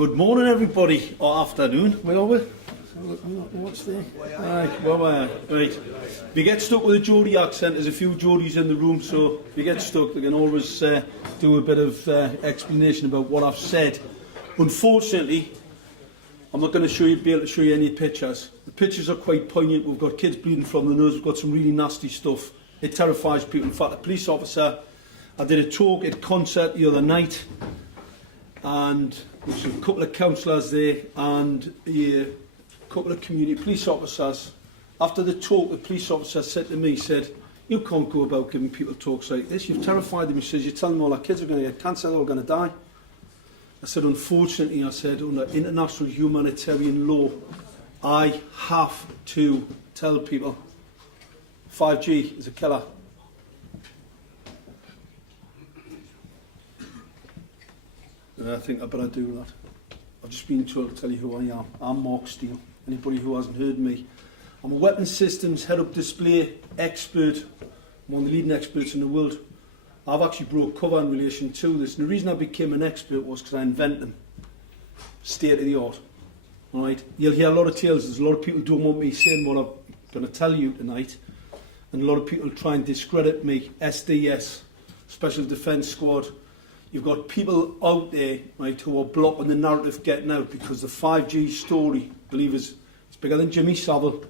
Good morning, everybody, or afternoon. Where are we? What's there? Right. If you get stuck with a Geordie accent, there's a few Geordies in the room, so if you get stuck, they can always do a bit of explanation about what I've said. Unfortunately, I'm not going to be able to show you any pictures. The pictures are quite poignant. We've got kids bleeding from the nose. We've got some really nasty stuff. It terrifies people. In fact, a police officer, I did a talk at concert the other night, and there's a couple of councillors there and a couple of community police officers. After the talk, the police officer said to me, "You can't go about giving people talks like this. You've terrified them." He says, "You're telling them all our kids are going to get cancer, they're all going to die." I said, "Unfortunately," I said, "under international humanitarian law, I have to tell people 5G is a killer." And I think I better do that. I've just been told to tell you who I am. I'm Mark Steele. Anybody who hasn't heard me. I'm a weapons systems head-up display expert. I'm one of the leading experts in the world. I've actually brought cover in relation to this. And the reason I became an expert was because I invented them. State of the art. All right. You'll hear a lot of tales. There's a lot of people who don't want me saying what I'm going to tell you tonight. And a lot of people try and discredit me. SDS, Special Defence Squad. You've got people out there, right, who are blocking the narrative getting out because the 5G story, believers, it's bigger than Jimmy Savile.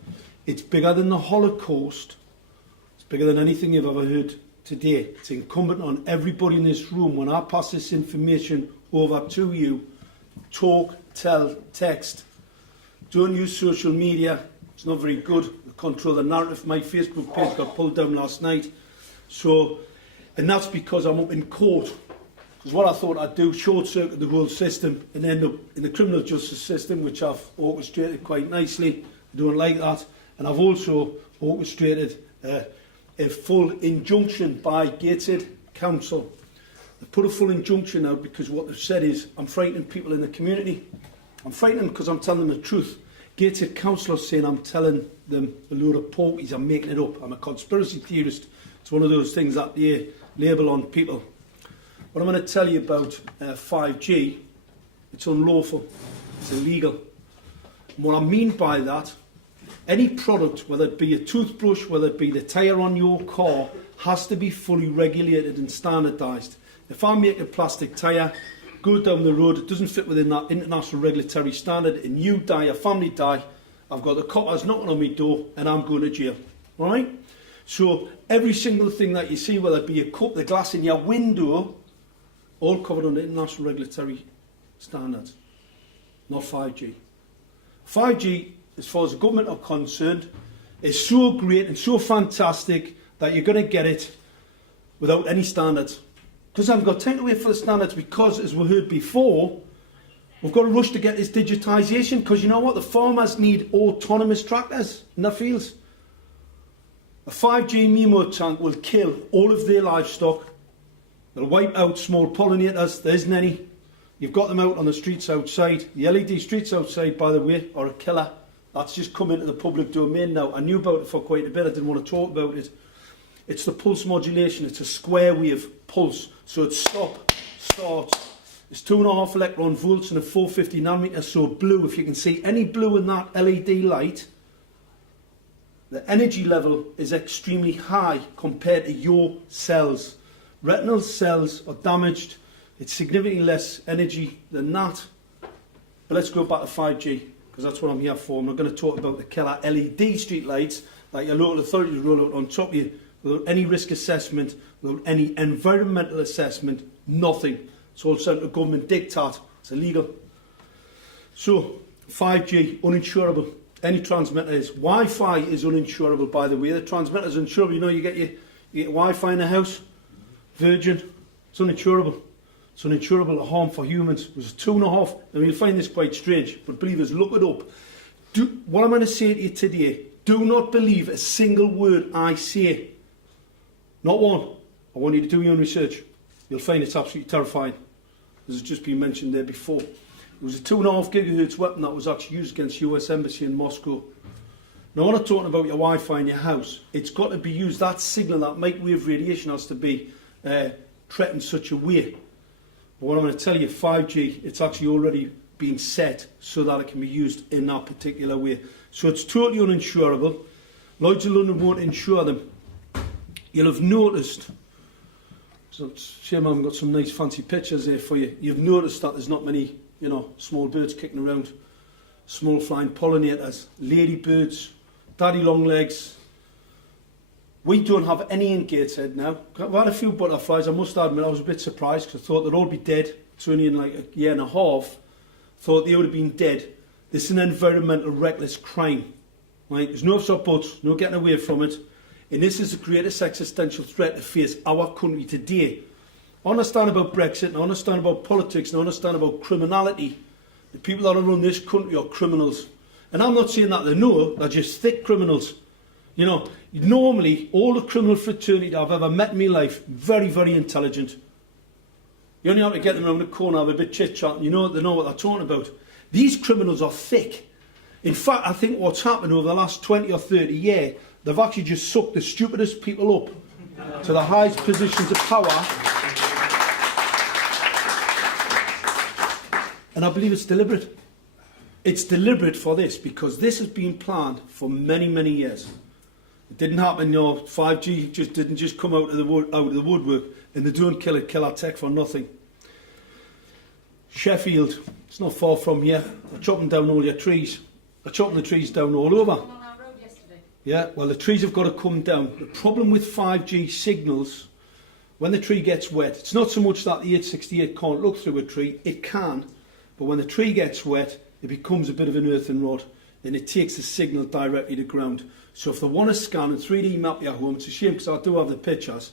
It's bigger than the Holocaust. It's bigger than anything you've ever heard today. It's incumbent on everybody in this room, when I pass this information over to you, talk, tell, text. Don't use social media. It's not very good. They control the narrative. My Facebook page got pulled down last night. And that's because I'm up in court. Because what I thought I'd do, short-circuit the whole system and end up in the criminal justice system, which I've orchestrated quite nicely. I don't like that. And I've also orchestrated a full injunction by Gated Council. They've put a full injunction out because what they've said is, I'm frightening people in the community. I'm frightening them because I'm telling them the truth. Gated Council are saying I'm telling them a load of porkies, I'm making it up. I'm a conspiracy theorist. It's one of those things that they label on people. What I'm going to tell you about 5G, it's unlawful, it's illegal. And what I mean by that, any product, whether it be a toothbrush, whether it be the tyre on your car, has to be fully regulated and standardised. If I make a plastic tyre, go down the road, it doesn't fit within that international regulatory standard, and you die, a family die, I've got the coppers knocking on my door and I'm going to jail. All right? So every single thing that you see, whether it be a cup, the glass in your window, all covered under international regulatory standards, not 5G. 5G, as far as the government are concerned, is so great and so fantastic that you're going to get it without any standards. Because I haven't got time to wait for the standards, because, as we heard before, we've got to rush to get this digitisation, because you know what? The farmers need autonomous tractors in their fields. A 5G MIMO tank will kill all of their livestock. They'll wipe out small pollinators. There isn't any. You've got them out on the streets outside. The LED streets outside, by the way, are a killer. That's just come into the public domain now. I knew about it for quite a bit. I didn't want to talk about it. It's the pulse modulation. It's a square wave pulse. So it's stop, start. It's 2.5 electron volts and a 450 nanometer. So blue, if you can see any blue in that LED light, the energy level is extremely high compared to your cells. Retinal cells are damaged. It's significantly less energy than that. But let's go back to 5G, because that's what I'm here for. I'm not going to talk about the killer LED street lights that your local authorities roll out on top of you without any risk assessment, without any environmental assessment, nothing. It's all sent to government diktat. It's illegal. So, 5G, uninsurable. Any transmitter is. Wi-Fi is uninsurable, by the way. The transmitter is insurable. You know, you get Wi-Fi in a house. Virgin, it's uninsurable. It's uninsurable to harm for humans. It was 2.5. Now you'll find this quite strange, but believers, look it up. What I'm going to say to you today, do not believe a single word I say. Not one. I want you to do your own research. You'll find it's absolutely terrifying. As has just been mentioned there before. It was a 2.5 gigahertz weapon that was actually used against the US Embassy in Moscow. Now, when I'm talking about your Wi-Fi in your house, it's got to be used, that signal, that microwave radiation has to be treated in such a way. But what I'm going to tell you, 5G, it's actually already been set so that it can be used in that particular way. So it's totally uninsurable. Lloyd's of London won't insure them. You'll have noticed, so it's a shame I haven't got some nice fancy pictures there for you. You've noticed that there's not many, small birds kicking around. Small flying pollinators, ladybirds, daddy longlegs. We don't have any in Gateshead now. I've had a few butterflies. I must admit I was a bit surprised because I thought they'd all be dead. It's only in like a year and a half. Thought they would have been dead. This is an environmental reckless crime. Right? There's no ifs or buts, no getting away from it. And this is the greatest existential threat to face our country today. I understand about Brexit, and I understand about politics, and I understand about criminality. The people that run this country are criminals. And I'm not saying that they know, they're just thick criminals. Normally, all the criminal fraternity I've ever met in my life, very, very intelligent. You only have to get them around the corner, have a bit chit-chat, and they know what they're talking about. These criminals are thick. In fact, I think what's happened over the last 20 or 30 years, they've actually just sucked the stupidest people up to the highest positions of power. And I believe it's deliberate. It's deliberate for this, because this has been planned for many, many years. It didn't happen, 5G didn't just come out of the woodwork, and they don't kill our tech for nothing. Sheffield, it's not far from here. They're chopping down all your trees. They're chopping the trees down all over. On our road yesterday. Yeah, well, the trees have got to come down. The problem with 5G signals, when the tree gets wet, it's not so much that the 868 can't look through a tree. It can, but when the tree gets wet, it becomes a bit of an earthen rod, and it takes the signal directly to ground. So if they want to scan and 3D map your home, it's a shame because I do have the pictures.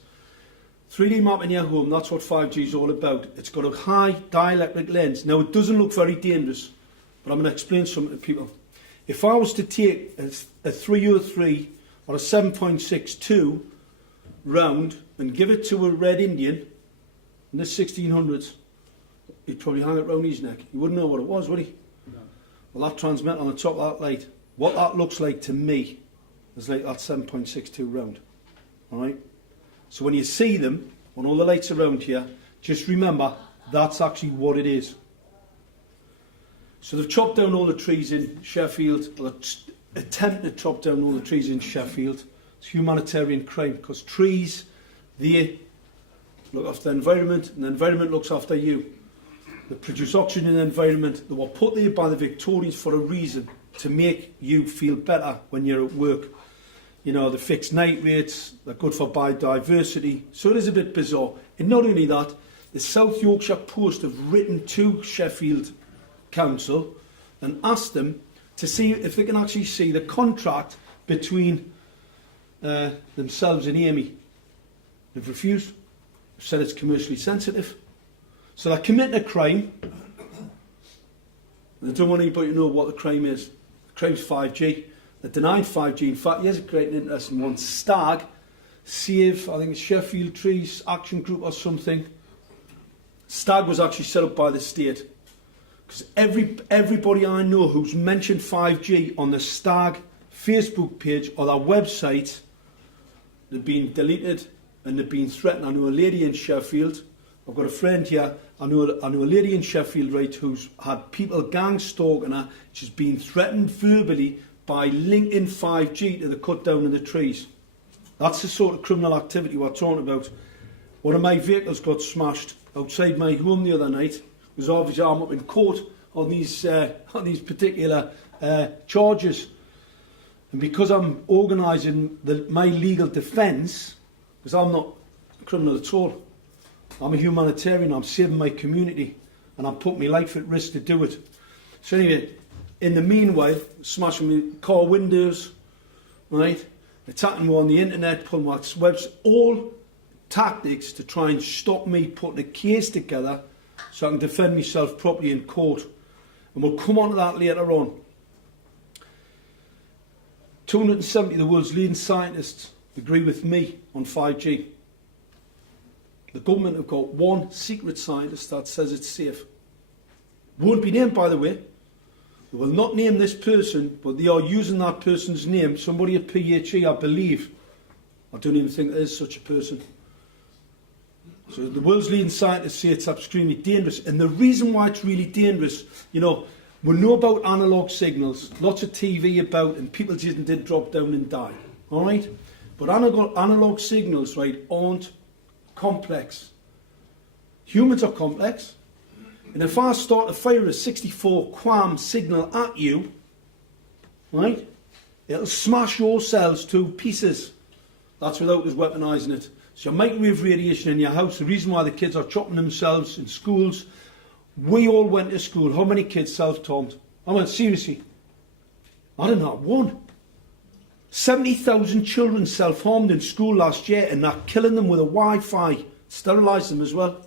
3D mapping your home, that's what 5G is all about. It's got a high dielectric lens. Now, it doesn't look very dangerous, but I'm going to explain something to people. If I was to take a 303 or a 7.62 round and give it to a Red Indian in the 1600s, he'd probably hang it round his neck. He wouldn't know what it was, would he? No. Well, that transmit on the top of that light, what that looks like to me is like that 7.62 round. All right? So when you see them on all the lights around here, just remember that's actually what it is. So they've chopped down all the trees in Sheffield, or attempted to chop down all the trees in Sheffield. It's humanitarian crime, because trees, they look after the environment, and the environment looks after you. They produce oxygen in the environment. They were put there by the Victorians for a reason, to make you feel better when you're at work. They fix night rates, they're good for biodiversity. So it is a bit bizarre. And not only that, the South Yorkshire Post have written to Sheffield Council and asked them to see if they can actually see the contract between themselves and Amy. They've refused. They've said it's commercially sensitive. So they're committing a crime. They don't want anybody to know what the crime is. The crime's 5G. They're denying 5G. In fact, here's a great and interesting one. Stag, Save, I think it's Sheffield Trees Action Group or something. Stag was actually set up by the state. Because everybody I know who's mentioned 5G on the Stag Facebook page or their website, they've been deleted and they've been threatened. I know a lady in Sheffield. I've got a friend here. I know a lady in Sheffield, right, who's had people gang stalking her. She's been threatened verbally by linking 5G to the cut down of the trees. That's the sort of criminal activity we're talking about. One of my vehicles got smashed outside my home the other night. It was obviously I'm up in court on these particular charges. And because I'm organising my legal defence, because I'm not a criminal at all, I'm a humanitarian, I'm saving my community, and I'm putting my life at risk to do it. So anyway, in the meanwhile, smashing my car windows, right, attacking me on the internet, pulling my webs, all tactics to try and stop me putting a case together so I can defend myself properly in court. And we'll come on to that later on. 270 of the world's leading scientists agree with me on 5G. The government have got one secret scientist that says it's safe. Won't be named, by the way. They will not name this person, but they are using that person's name. Somebody at PHE, I believe. I don't even think there is such a person. So the world's leading scientists say it's extremely dangerous. And the reason why it's really dangerous, you know, we know about analog signals, lots of TV about, and people just did drop down and die. All right? But analog signals, right, aren't complex. Humans are complex. And if I start to fire a 64 QAM signal at you, right, it'll smash your cells to pieces. That's without us weaponising it. So microwave radiation in your house, the reason why the kids are chopping themselves in schools, we all went to school. How many kids self-taught? I went, seriously? I didn't have one. 70,000 children self-harmed in school last year, and they're killing them with a Wi-Fi. Sterilise them as well.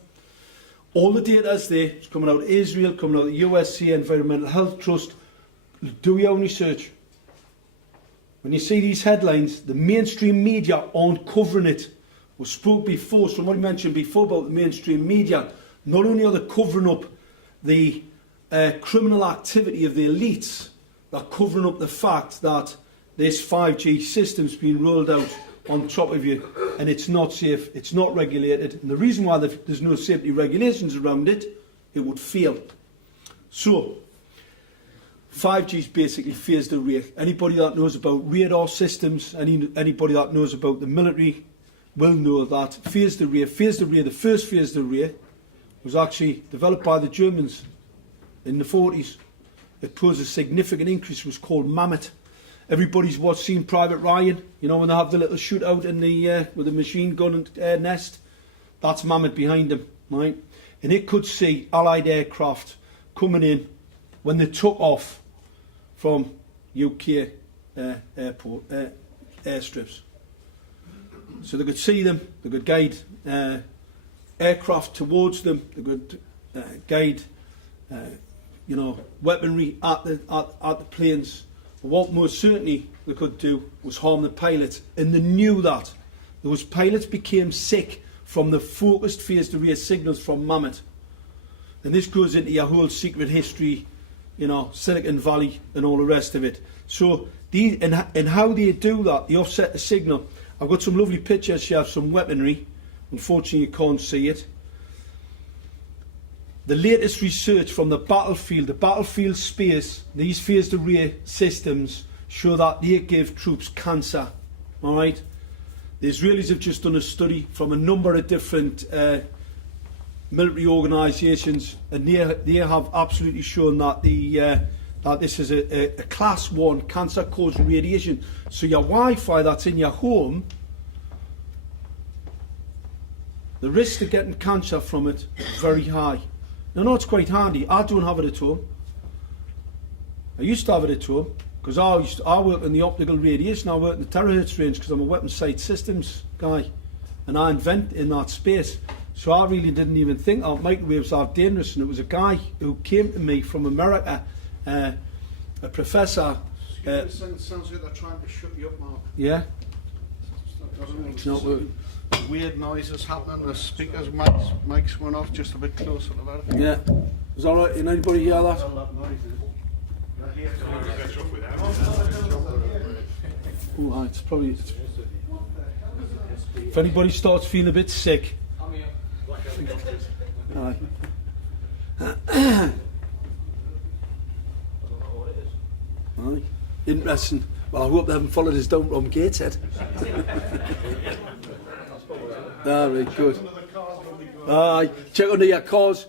All the data is there. It's coming out of Israel, coming out of the USC, Environmental Health Trust. Do your own research. When you see these headlines, the mainstream media aren't covering it. We spoke before, somebody mentioned before about the mainstream media. Not only are they covering up the criminal activity of the elites, they're covering up the fact that this 5G system's been rolled out on top of you, and it's not safe, it's not regulated. And the reason why there's no safety regulations around it, it would fail. So, 5G's basically phased array. Anybody that knows about radar systems, anybody that knows about the military, will know that phased array, the first phased array was actually developed by the Germans in the 40s. It posed a significant increase. It was called Mammoth. Everybody's seen Private Ryan, you know, when they have the little shootout in the with the machine gun and nest. That's Mammoth behind them, right? And it could see Allied aircraft coming in when they took off from UK airport airstrips. So they could see them, they could guide aircraft towards them, they could guide, you know, weaponry at the planes. But what most certainly they could do was harm the pilots, and they knew that. Those pilots became sick from the focused phased array signals from Mammoth. And this goes into your whole secret history, you know, Silicon Valley and all the rest of it. So, and how they do that, they offset the signal. I've got some lovely pictures here of some weaponry. Unfortunately, you can't see it. The latest research from the battlefield space, these phased array systems show that they give troops cancer. All right. The Israelis have just done a study from a number of different military organisations, and they have absolutely shown that that this is a class 1 cancer-causing radiation. So your Wi-Fi that's in your home, the risk of getting cancer from it is very high. Now, I know it's quite handy. I don't have it at home. I used to have it at home because I work in the optical radiation. I work in the terahertz range because I'm a weapons sight systems guy, and I invent in that space. So I really didn't even think microwaves are dangerous. And it was a guy who came to me from America, a professor. It sounds like they're trying to shut you up, Mark. Yeah. It's not working. Weird noises happening. The speakers, mics went off just a bit closer to that. Yeah. Is that right? Can anybody hear that? Oh, it's probably. If anybody starts feeling a bit sick. Aye. Aye. Interesting. Well, I hope they haven't followed us down from Gateshead. Right, good. Aye, check under your cars.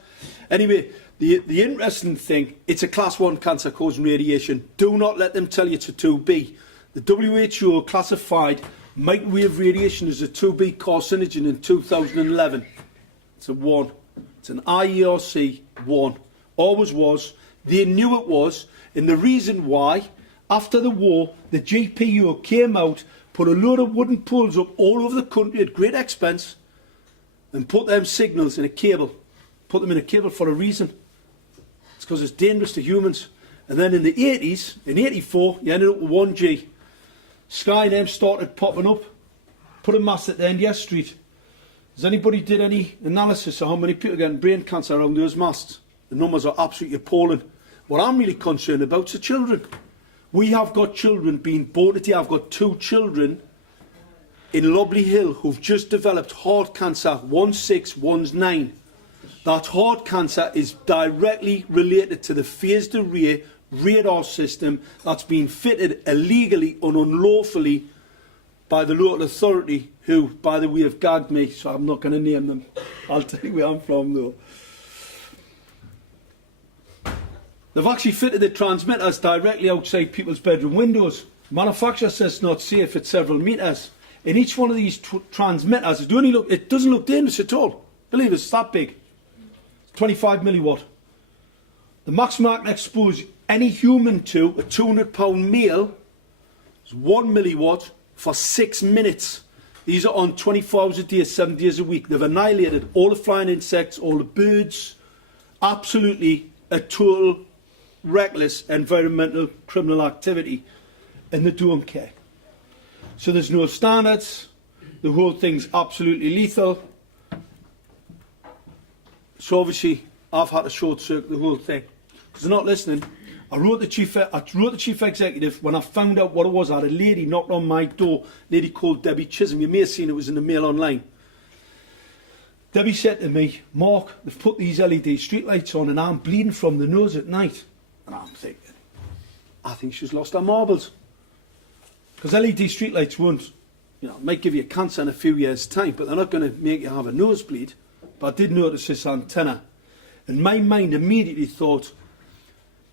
Anyway, the interesting thing, it's a class 1 cancer causing radiation. Do not let them tell you it's a 2B. The WHO classified microwave radiation as a 2B carcinogen in 2011. It's a 1. It's an IERC 1. Always was. They knew it was. And the reason why, after the war, the GPU came out, put a load of wooden poles up all over the country at great expense, and put them signals in a cable. Put them in a cable for a reason. It's because it's dangerous to humans. And then in the 80s, in 84, you ended up with 1G. Sky and them started popping up. Put a mast at the end of your street. Has anybody did any analysis of how many people are getting brain cancer around those masts? The numbers are absolutely appalling. What I'm really concerned about is the children. We have got children being born today. I've got 2 children in Lobley Hill who've just developed heart cancer 1619. That heart cancer is directly related to the phased array radar system that's been fitted illegally and unlawfully by the local authority, who, by the way, have gagged me, so I'm not going to name them. I'll tell you where I'm from, though. They've actually fitted the transmitters directly outside people's bedroom windows. The manufacturer says it's not safe at several metres. In each one of these transmitters, it doesn't look dangerous at all. Believe it's that big. 25 milliwatt. The maximum I can expose any human to, a 200-pound male, is 1 milliwatt for 6 minutes. These are on 24 hours a day, 7 days a week. They've annihilated all the flying insects, all the birds. Absolutely a total reckless environmental criminal activity, and they don't care. So there's no standards. The whole thing's absolutely lethal. So obviously I've had to short circuit the whole thing because they're not listening. I wrote the chief executive when I found out what it was. I had a lady knocked on my door, a lady called Debbie Chisholm. You may have seen it was in the Mail Online. Debbie said to me, "Mark, they've put these LED streetlights on and I'm bleeding from the nose at night." And I'm thinking, I think she's lost her marbles. Because LED streetlights won't, might give you cancer in a few years' time, but they're not going to make you have a nosebleed. But I did notice this antenna. And my mind immediately thought,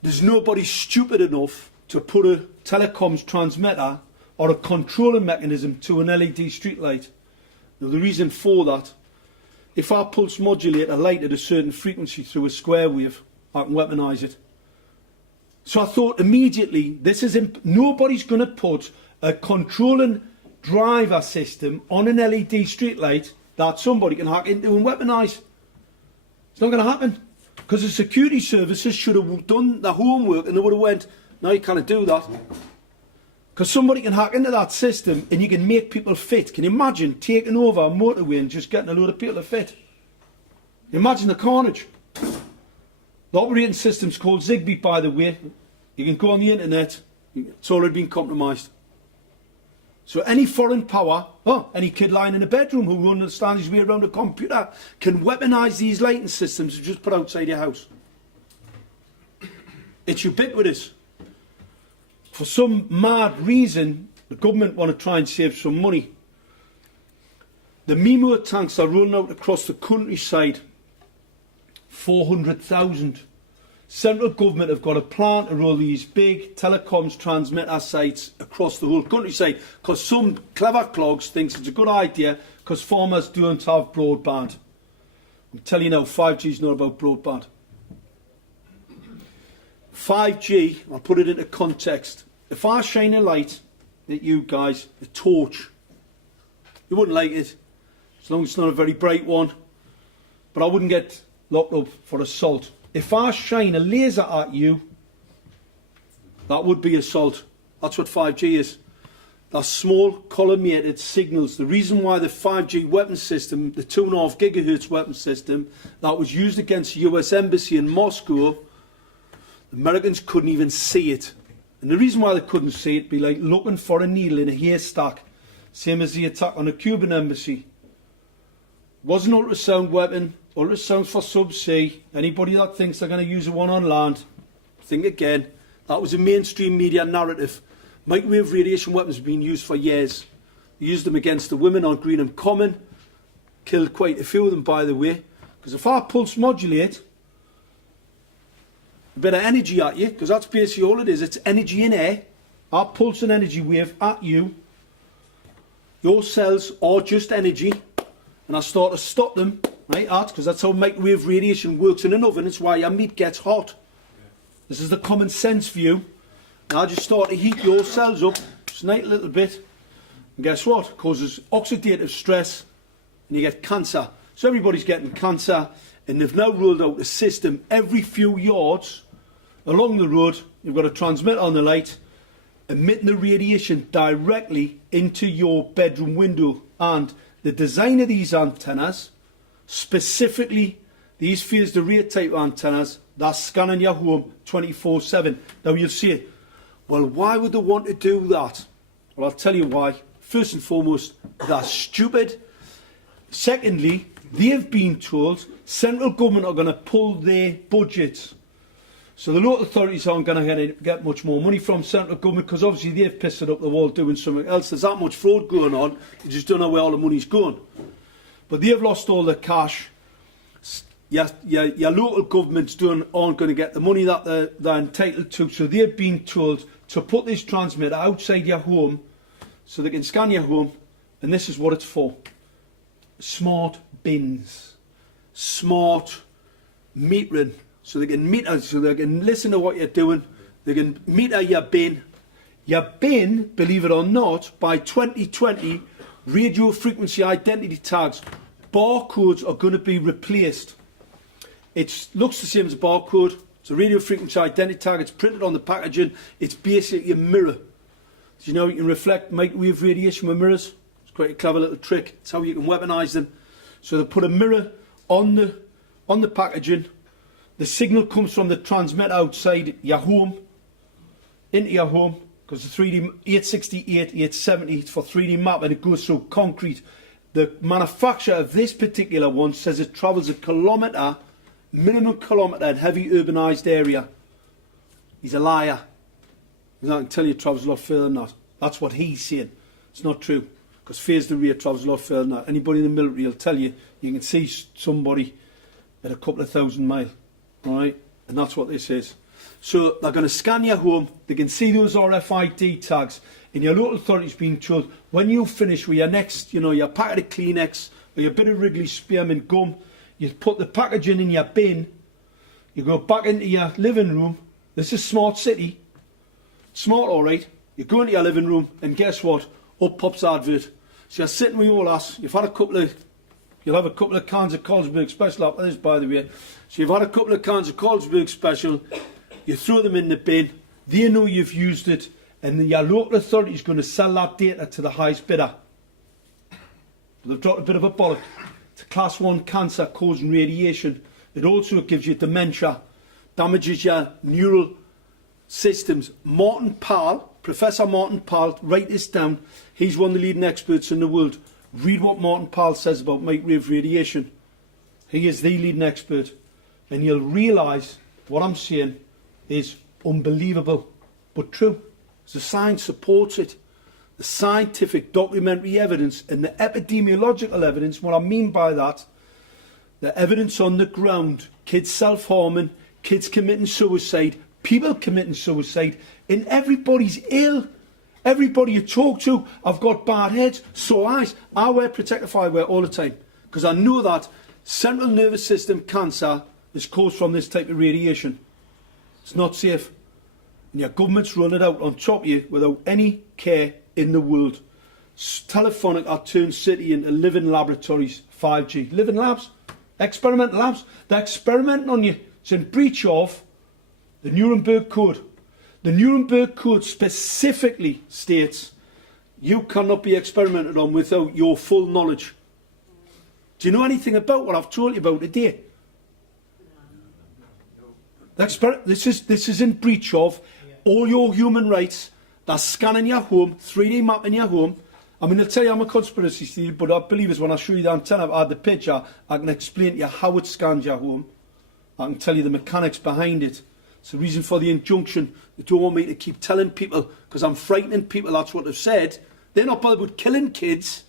there's nobody stupid enough to put a telecoms transmitter or a controlling mechanism to an LED streetlight. Now the reason for that, if I pulse modulate a light at a certain frequency through a square wave, I can weaponise it. So I thought immediately, nobody's going to put a controlling driver system on an LED streetlight that somebody can hack into and weaponise. It's not going to happen. Because the security services should have done the homework and they would have went, no, you can't do that. Because somebody can hack into that system and you can make people fit. Can you imagine taking over a motorway and just getting a load of people to fit? Imagine the carnage. The operating system's called Zigbee, by the way. You can go on the internet. It's already been compromised. So any foreign power, any kid lying in a bedroom who won't understand his way around a computer, can weaponise these lighting systems and just put outside your house. It's ubiquitous. For some mad reason, the government want to try and save some money. The MIMO tanks are rolling out across the countryside. 400,000. Central government have got a plan to roll these big telecoms transmitter sites across the whole countryside because some clever clogs thinks it's a good idea because farmers don't have broadband. I'm telling you now, 5G is not about broadband. 5G, I'll put it into context. If I shine a light at you guys, a torch, you wouldn't like it, as long as it's not a very bright one, but I wouldn't get locked up for assault. If I shine a laser at you, that would be assault. That's what 5G is. They're small collimated signals. The reason why the 5G weapon system, the 2.5 gigahertz weapon system that was used against the US Embassy in Moscow, the Americans couldn't even see it. And the reason why they couldn't see it would be like looking for a needle in a haystack. Same as the attack on the Cuban embassy. It was an ultrasound weapon. Ultrasounds for subsea. Anybody that thinks they're going to use a one on land, think again. That was a mainstream media narrative. Microwave radiation weapons have been used for years. They used them against the women on Greenham Common. Killed quite a few of them, by the way. Because if I pulse modulate a bit of energy at you, because that's basically all it is, it's energy in air. I pulse an energy wave at you. Your cells are just energy. And I start to stop them. Right, because that's how microwave radiation works in an oven. It's why your meat gets hot. This is the common sense view. Now I just start to heat your cells up, just a little bit. And guess what? It causes oxidative stress and you get cancer. So everybody's getting cancer, and they've now rolled out a system every few yards along the road. You've got a transmitter on the light, emitting the radiation directly into your bedroom window. And the design of these antennas, specifically these phased array type antennas, that's scanning your home 24/7. Now you'll say, well, why would they want to do that? Well, I'll tell you why. First and foremost, they're stupid. Secondly, they've been told central government are going to pull their budgets. So the local authorities aren't going to get much more money from central government because obviously they've pissed it up the wall doing something else. There's that much fraud going on, you just don't know where all the money's going. But they've lost all the cash. Your local governments aren't going to get the money that they're entitled to. So they've been told to put this transmitter outside your home so they can scan your home. And this is what it's for. Smart bins. Smart metering. So they can meter, so they can listen to what you're doing. They can meter your bin. Your bin, believe it or not, by 2020, radio frequency identity tags, barcodes are going to be replaced. It looks the same as a barcode. It's a radio frequency identity tag. It's printed on the packaging. It's basically a mirror. Do you know you can reflect microwave radiation with mirrors? It's quite a clever little trick. It's how you can weaponise them. So they put a mirror on the packaging. The signal comes from the transmitter outside your home, into your home, because the 3D 868, 870, it's for 3D mapping, it goes through concrete. The manufacturer of this particular one says it travels a kilometre, minimum kilometre in heavy urbanised area. He's a liar. I can tell you it travels a lot further than that. That's what he's saying. It's not true, because phased array travels a lot further than that. Anybody in the military will tell you, you can see somebody at a couple of thousand miles. Right, and that's what this is. So they're going to scan your home. They can see those RFID tags. And your local authority's being told when you finish with your next, your packet of Kleenex or your bit of Wrigley's spearmint gum, you put the packaging in your bin. You go back into your living room. This is smart city. Smart, all right. You go into your living room, and guess what? Up pops the advert. So you're sitting with your ass. You'll have a couple of cans of Carlsberg Special after this, by the way. So you've had a couple of cans of Carlsberg Special, you throw them in the bin, they know you've used it, and your local authority is going to sell that data to the highest bidder. They've dropped a bit of a bollock. It's a class 1 cancer causing radiation. It also gives you dementia, damages your neural systems. Martin Powell, Professor Martin Powell, write this down. He's one of the leading experts in the world. Read what Martin Powell says about microwave radiation. He is the leading expert. And you'll realise what I'm saying is unbelievable, but true. The science supports it. The scientific documentary evidence and the epidemiological evidence, what I mean by that, the evidence on the ground, kids self-harming, kids committing suicide, people committing suicide, and everybody's ill. Everybody you talk to, I've got bad heads, sore eyes. I wear protective eyewear all the time because I know that central nervous system cancer is caused from this type of radiation. It's not safe. And your government's run it out on top of you without any care in the world. Telefonica turned city into living laboratories, 5G. Living labs, experimental labs. They're experimenting on you. It's in breach of the Nuremberg Code. The Nuremberg Code specifically states you cannot be experimented on without your full knowledge. Do you know anything about what I've told you about today? This is in breach of all your human rights. They're scanning your home, 3D mapping your home. I mean, I'll tell you I'm a conspiracy theory, but I believe is when I show you the antenna, I had the picture, I can explain to you how it scans your home. I can tell you the mechanics behind it. It's the reason for the injunction. They don't want me to keep telling people because I'm frightening people. That's what they've said. They're not bothered with killing kids.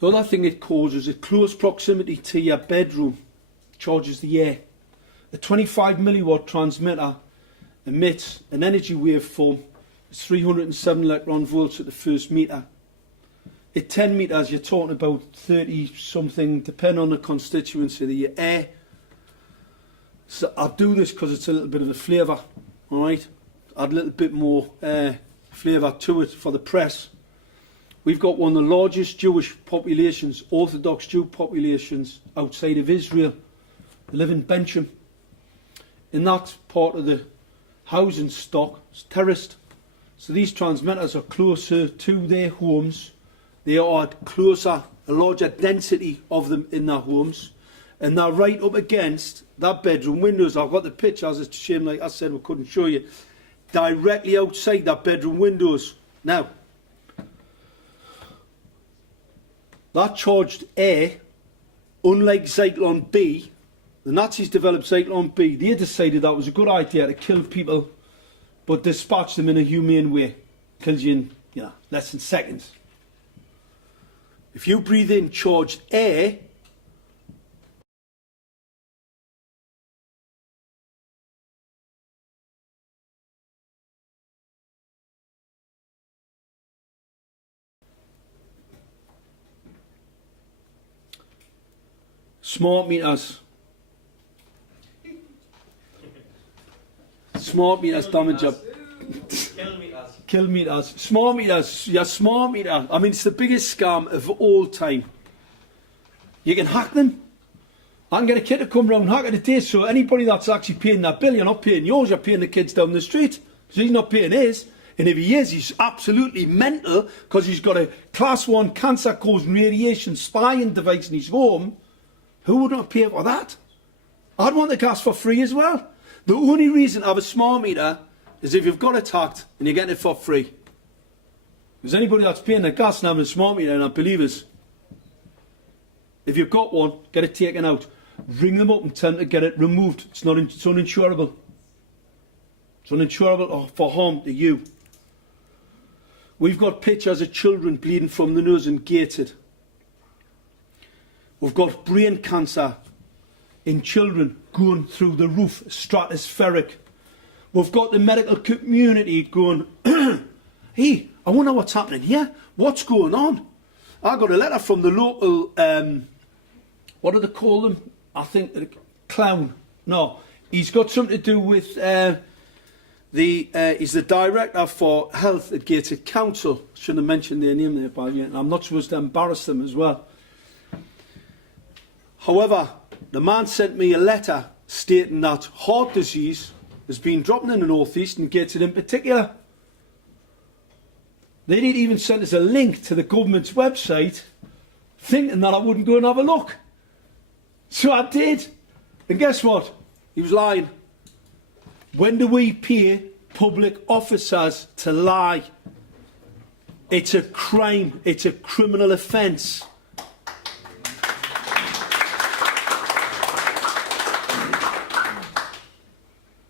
The other thing it causes is close proximity to your bedroom. Charges the air. The 25 milliwatt transmitter emits an energy waveform. It's 307 electron volts at the first meter. At 10 metres, you're talking about 30 something, depending on the constituency of the air. So I do this because it's a little bit of a flavour, all right? Add a little bit more flavour to it for the press. We've got one of the largest Jewish populations, Orthodox Jew populations outside of Israel. They live in Bencham. In that part of the housing stock, it's terraced. So these transmitters are closer to their homes. They are closer, a larger density of them in their homes. And they're right up against that bedroom windows. I've got the pictures. It's a shame, like I said, we couldn't show you. directly outside their bedroom windows. Now, that charged air, unlike Zyklon B, the Nazis developed Zyklon B. They decided that was a good idea to kill people, but dispatch them in a humane way. Kills you in, less than seconds. If you breathe in charged air, smart meters. Smart meters damage up. Kill meters. Smart meters. Yeah, smart meter. I mean, it's the biggest scam of all time. You can hack them. I can get a kid to come round and hack it a day, so anybody that's actually paying that bill, you're not paying yours, you're paying the kids down the street. So he's not paying his. And if he is, he's absolutely mental because he's got a class 1 cancer-causing radiation spying device in his home. Who would not pay for that? I'd want the gas for free as well. The only reason I have a smart meter is if you've got attacked and you're getting it for free. There's anybody that's paying the gas and having a smart meter and I believe us. If you've got one, get it taken out. Ring them up and tell them to get it removed. It's uninsurable. It's uninsurable for harm to you. We've got pictures of children bleeding from the nose and gated. We've got brain cancer in children going through the roof, stratospheric. We've got the medical community going, hey, I wonder what's happening here. What's going on? I got a letter from the local, what do they call them? I think clown. No, he's got something to do with he's the director for health at Gated Council. Shouldn't have mentioned their name there, but I'm not supposed to embarrass them as well. However, the man sent me a letter stating that heart disease has been dropping in the northeast and Gated in particular. They didn't even send us a link to the government's website, thinking that I wouldn't go and have a look. So I did. And guess what? He was lying. When do we pay public officers to lie? It's a crime. It's a criminal offence.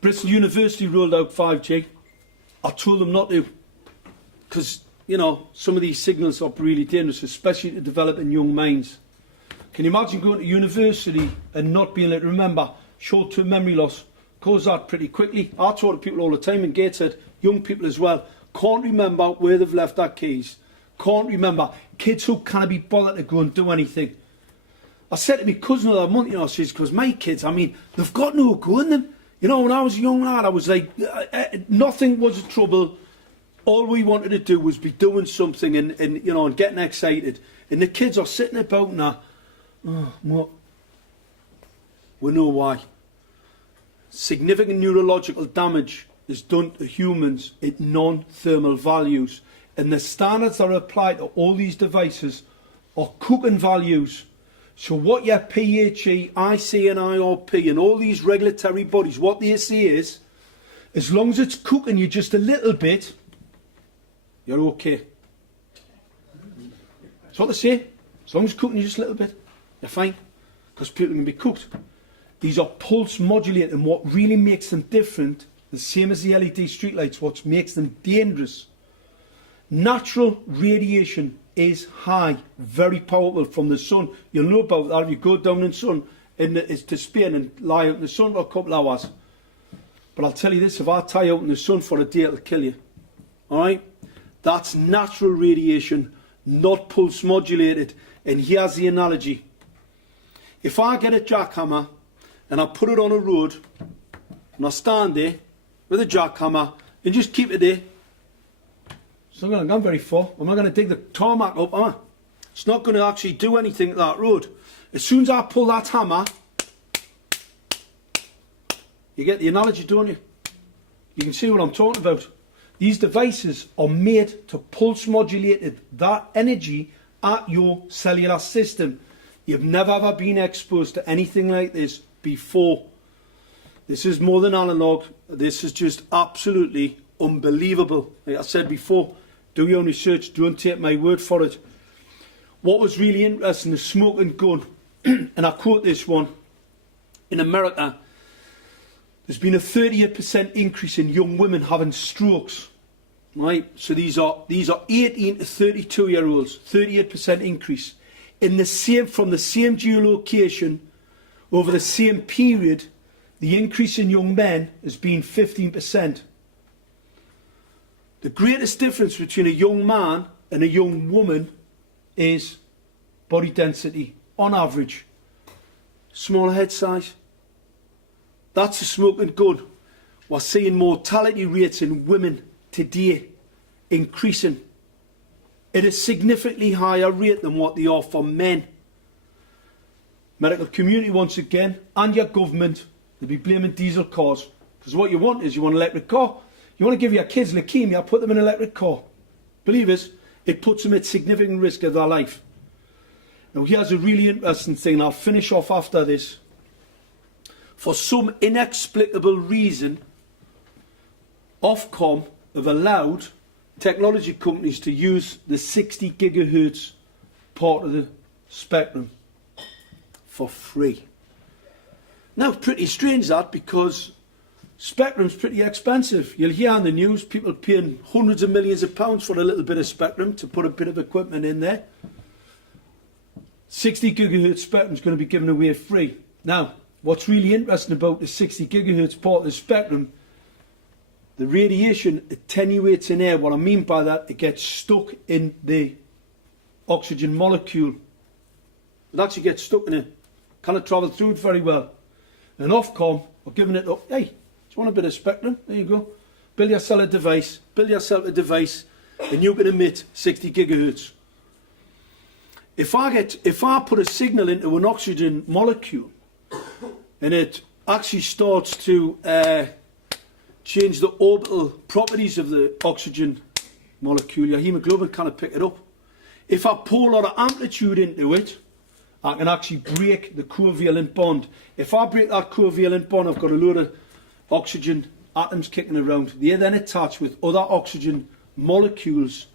Bristol University rolled out 5G. I told them not to. Because, some of these signals are really dangerous, especially to developing young minds. Can you imagine going to university and not being able to remember? Short-term memory loss. Cause that pretty quickly. I talk to people all the time in Gateshead, young people as well, can't remember where they've left their keys. Can't remember. Kids who can't be bothered to go and do anything. I said to my cousin the other month, she says, because my kids, they've got no go in them. When I was a young lad, I was like, nothing was a trouble. All we wanted to do was be doing something and getting excited. And the kids are sitting about now, what? We know why. Significant neurological damage is done to humans at non-thermal values. And the standards that are applied to all these devices are cooking values. So what your PHE, IC and IRP and all these regulatory bodies, what they say is, as long as it's cooking you just a little bit, you're okay. That's what they say. As long as it's cooking you just a little bit, you're fine. Because people can be cooked. These are pulse modulated, and what really makes them different, the same as the LED streetlights, what makes them dangerous. Natural radiation is high, very powerful from the sun. You'll know about that if you go down in the sun to Spain and lie out in the sun for a couple of hours. But I'll tell you this, if I tie you out in the sun for a day, it'll kill you. Alright? That's natural radiation, not pulse modulated. And here's the analogy. If I get a jackhammer and I put it on a road and I stand there with a jackhammer and just keep it there, it's not going to go very far. I'm not going to dig the tarmac up, am I? It's not going to actually do anything to that road. As soon as I pull that hammer, you get the analogy, don't you? You can see what I'm talking about. These devices are made to pulse modulate that energy at your cellular system. You've never ever been exposed to anything like this before. This is more than analog. This is just absolutely unbelievable. Like I said before, do your own research, don't take my word for it. What was really interesting, the smoking gun, and I quote this one, in America, there's been a 38% increase in young women having strokes. Right? So these are 18 to 32 year olds, 38% increase. From the same geolocation, over the same period, the increase in young men has been 15%. The greatest difference between a young man and a young woman is body density, on average. Smaller head size. That's a smoking gun. We're seeing mortality rates in women today increasing at a significantly higher rate than what they are for men. Medical community once again, and your government, they'll be blaming diesel cars. Because what you want is you want an electric car. You want to give your kids leukemia, put them in an electric car. Believe us, it puts them at significant risk of their life. Now here's a really interesting thing, and I'll finish off after this. For some inexplicable reason, Ofcom have allowed technology companies to use the 60 gigahertz part of the spectrum for free. Now, pretty strange that, because spectrum's pretty expensive. You'll hear on the news people paying hundreds of millions of pounds for a little bit of spectrum to put a bit of equipment in there. 60 gigahertz spectrum's going to be given away free. Now, what's really interesting about the 60 gigahertz part of the spectrum, the radiation attenuates in air. What I mean by that, it gets stuck in the oxygen molecule. It actually gets stuck in it. Cannot travel through it very well. And Ofcom are giving it up. Hey, do you want a bit of spectrum? There you go. Build yourself a device, and you can emit 60 gigahertz. If I put a signal into an oxygen molecule, and it actually starts to change the orbital properties of the oxygen molecule, your hemoglobin can't pick it up. If I pour a lot of amplitude into it, I can actually break the covalent bond. If I break that covalent bond, I've got a load of oxygen atoms kicking around. They then attach with other oxygen molecules,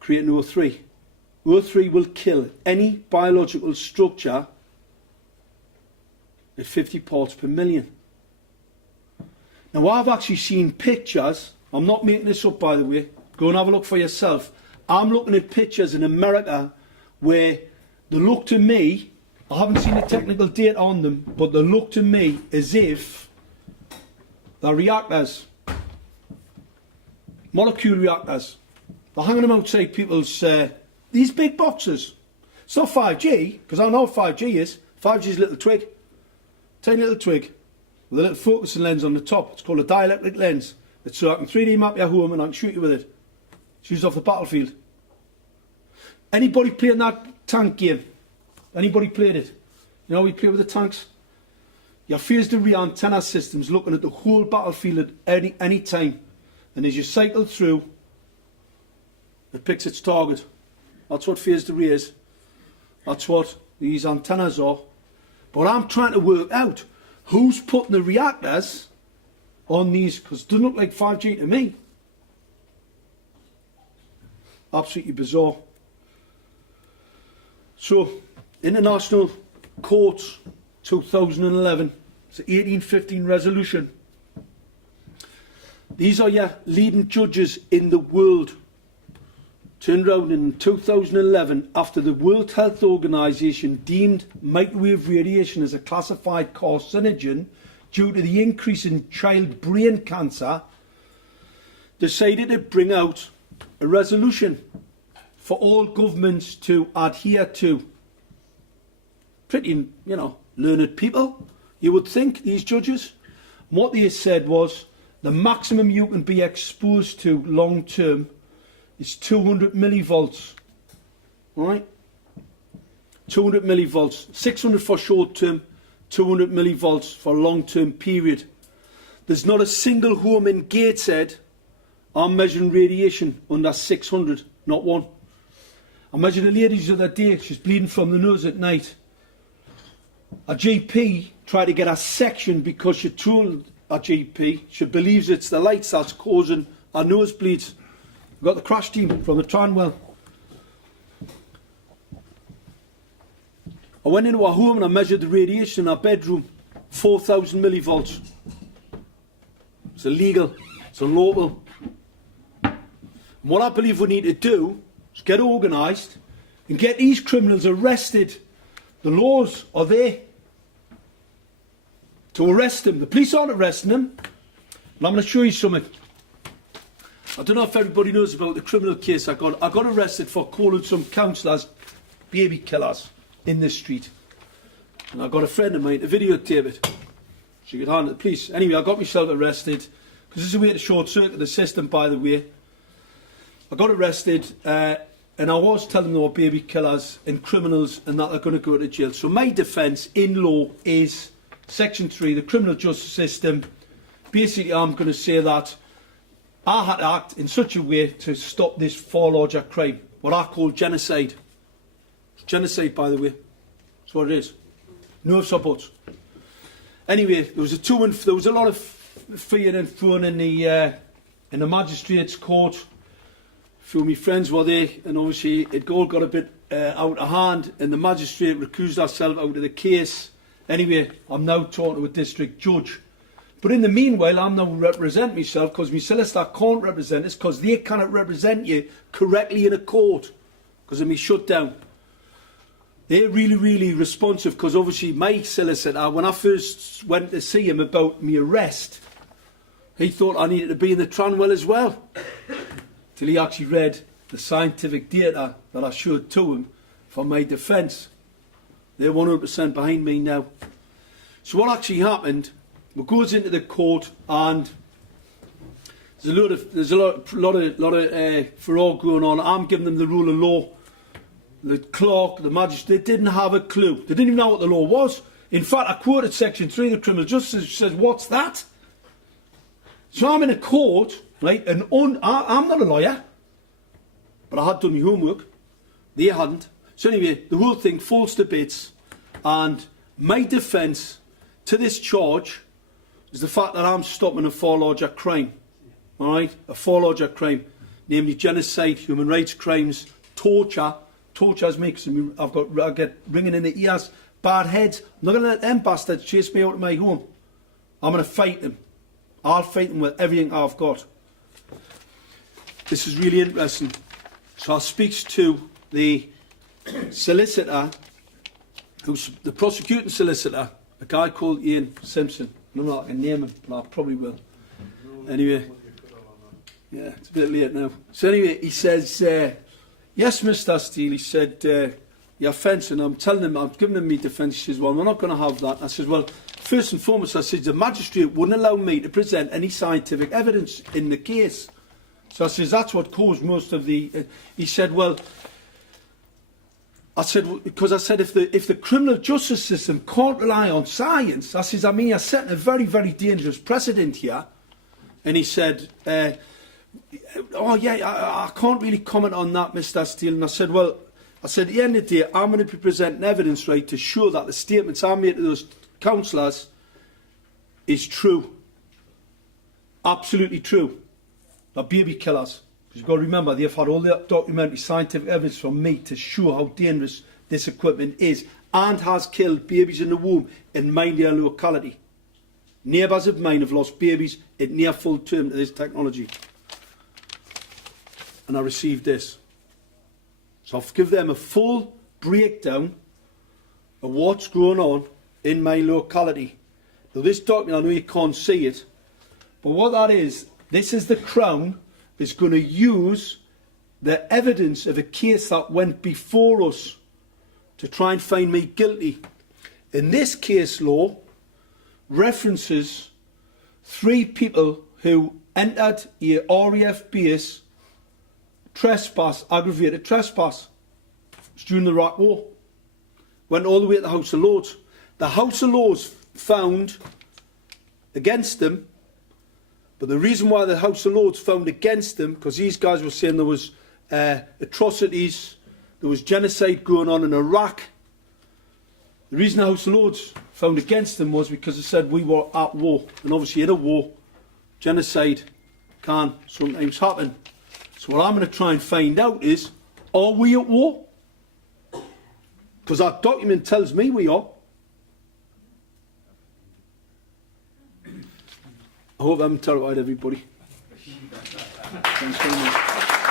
creating O3. O3 will kill any biological structure at 50 parts per million. Now, I've actually seen pictures. I'm not making this up, by the way. Go and have a look for yourself. I'm looking at pictures in America where they look to me, I haven't seen the technical data on them, but they look to me as if they're reactors. Molecule reactors. They're hanging them outside people's, these big boxes. It's not 5G, because I know what 5G is. 5G is a little twig. Tiny little twig with a little focusing lens on the top. It's called a dielectric lens. It's so I can 3D map your home and I can shoot you with it. It's used off the battlefield. Anybody playing that tank game? Anybody played it? You know, we play with the tanks. Your phased array antenna system's looking at the whole battlefield at any time. And as you cycle through, it picks its target. That's what phased array is. That's what these antennas are. But I'm trying to work out who's putting the reactors on these, because it doesn't look like 5G to me. Absolutely bizarre. So, International Court 2011, it's an 1815 resolution. These are your leading judges in the world. Turned around in 2011 after the World Health Organization deemed microwave radiation as a classified carcinogen due to the increase in child brain cancer, decided to bring out a resolution for all governments to adhere to. Pretty, learned people, you would think, these judges. And what they said was the maximum you can be exposed to long term is 200 millivolts. Right? 200 millivolts. 600 for short term, 200 millivolts for long term period. There's not a single home in Gateshead I'm measuring radiation under 600, not one. I measured a lady the other day, she's bleeding from the nose at night. A GP tried to get a section because she told our GP. She believes it's the lights that's causing our nosebleeds. We've got the crash team from the Tranwell. I went into our home and I measured the radiation in our bedroom, 4,000 millivolts. It's illegal, it's unlawful. And what I believe we need to do is get organised and get these criminals arrested. The laws are there to arrest them. The police aren't arresting them. And I'm going to show you something. I don't know if everybody knows about the criminal case I got. I got arrested for calling some counsellors baby killers in this street. And I got a friend of mine to videotape it. She could hand it to the police. Anyway, I got myself arrested. Because this is a way to short circuit the system, by the way. I got arrested and I was telling them they were baby killers and criminals and that they're going to go to jail. So my defence in law is Section 3, the criminal justice system. Basically, I'm going to say that I had to act in such a way to stop this far larger crime, what I call genocide. It's genocide, by the way. That's what it is. No support. Anyway, there was a lot of fear and fun in the magistrates' court. A few of my friends were there, and obviously it all got a bit out of hand, and the magistrate recused herself out of the case. Anyway, I'm now talking to a district judge. But in the meanwhile, I'm now representing myself because my solicitor can't represent us because they cannot represent you correctly in a court because of me shutdown. They're really, really responsive because obviously my solicitor, when I first went to see him about my arrest, he thought I needed to be in the Tranwell as well. Till he actually read the scientific data that I showed to him for my defence. They're 100% behind me now. So what actually happened, we goes into the court and there's a lot of furore going on. I'm giving them the rule of law. The clerk, the magistrate, they didn't have a clue. They didn't even know what the law was. In fact, I quoted Section 3 of the Criminal Justice, which says, what's that? So I'm in a court, right, and I'm not a lawyer, but I had done my homework. They hadn't. So anyway, the whole thing falls to bits, and my defence to this charge is the fact that I'm stopping a far larger crime, all right, a far larger crime, namely genocide, human rights crimes, torture. Torture's me because I get ringing in the ears, bad heads. I'm not going to let them bastards chase me out of my home. I'm going to fight them. I'll fight them with everything I've got. This is really interesting. So I speaks to the solicitor, who's the prosecuting solicitor, a guy called Ian Simpson. I don't know if I can name him, but I probably will. Anyway, yeah, it's a bit late now. So anyway, he says, yes, Mr. Steele, he said, your offence, and I'm telling him, I'm giving him my defence. He says, well, we're not going to have that. I says, well, first and foremost, I said, the magistrate wouldn't allow me to present any scientific evidence in the case. So I says, that's what caused most of the... he said, well, I said, because I said, if the criminal justice system can't rely on science, I says, I mean, you're setting a very, very dangerous precedent here. And he said, oh yeah, I can't really comment on that, Mr. Steele. And I said, well, at the end of the day, I'm going to be presenting evidence, right, to show that the statements I made to those counsellors is true. Absolutely true. They're baby killers. Because you've got to remember, they've had all the documentary scientific evidence from me to show how dangerous this equipment is and has killed babies in the womb in my near locality. Neighbours of mine have lost babies at near full term to this technology. And I received this. So I'll give them a full breakdown of what's going on in my locality. Now this document, I know you can't see it, but what that is, this is the Crown is going to use the evidence of a case that went before us to try and find me guilty. In this case law references 3 people who entered a RAF base, trespass, aggravated trespass. It's during the Iraq War. Went all the way to the House of Lords. The House of Lords found against them, but the reason why the House of Lords found against them, because these guys were saying there was atrocities, there was genocide going on in Iraq, The reason the House of Lords found against them was because they said we were at war. And obviously at a war, genocide can sometimes happen. So what I'm going to try and find out is, are we at war? Because that document tells me we are. I hope I haven't terrified everybody. Thanks very much.